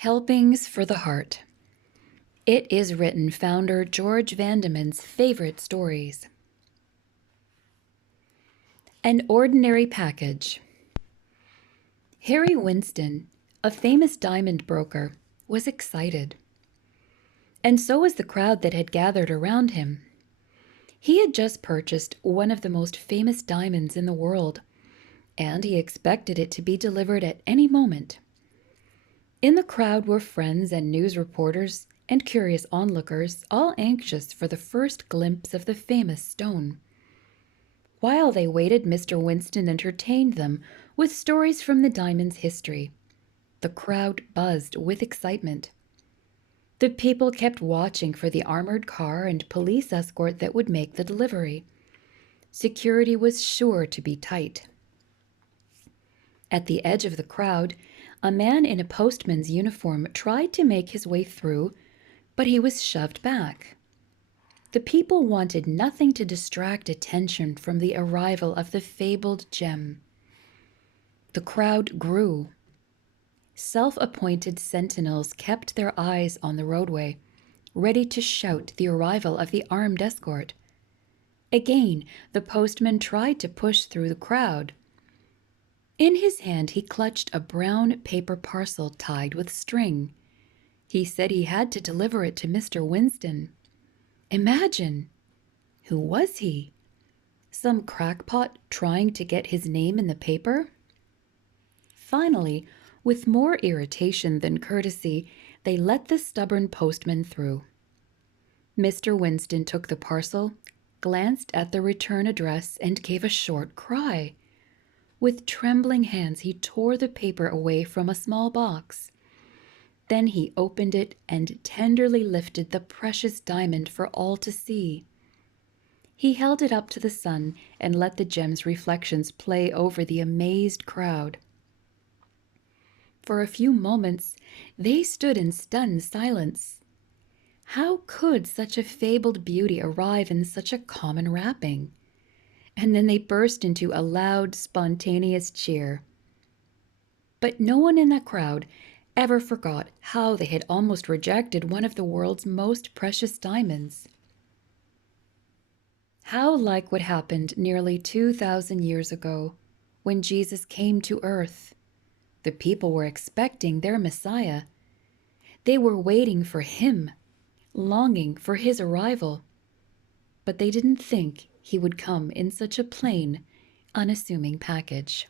Helpings for the Heart. It is written founder George Vandeman's favorite stories. An Ordinary Package. Harry Winston, a famous diamond broker, was excited. And so was the crowd that had gathered around him. He had just purchased one of the most famous diamonds in the world, and he expected it to be delivered at any moment. In the crowd were friends and news reporters and curious onlookers, all anxious for the first glimpse of the famous stone. While they waited, Mr. Winston entertained them with stories from the diamond's history. The crowd buzzed with excitement. The people kept watching for the armored car and police escort that would make the delivery. Security was sure to be tight. At the edge of the crowd, a man in a postman's uniform tried to make his way through, but he was shoved back. The people wanted nothing to distract attention from the arrival of the fabled gem. The crowd grew. Self-appointed sentinels kept their eyes on the roadway, ready to shout the arrival of the armed escort. Again, the postman tried to push through the crowd. In his hand, he clutched a brown paper parcel tied with string. He said he had to deliver it to Mr. Winston. Imagine! Who was he? Some crackpot trying to get his name in the paper? Finally, with more irritation than courtesy, they let the stubborn postman through. Mr. Winston took the parcel, glanced at the return address, and gave a short cry. With trembling hands, he tore the paper away from a small box. Then he opened it and tenderly lifted the precious diamond for all to see. He held it up to the sun and let the gem's reflections play over the amazed crowd. For a few moments, they stood in stunned silence. How could such a fabled beauty arrive in such a common wrapping? And then they burst into a loud, spontaneous cheer. But no one in that crowd ever forgot how they had almost rejected one of the world's most precious diamonds. How like what happened nearly 2,000 years ago when Jesus came to earth. The people were expecting their Messiah. They were waiting for him, longing for his arrival. But they didn't think he would come in such a plain, unassuming package.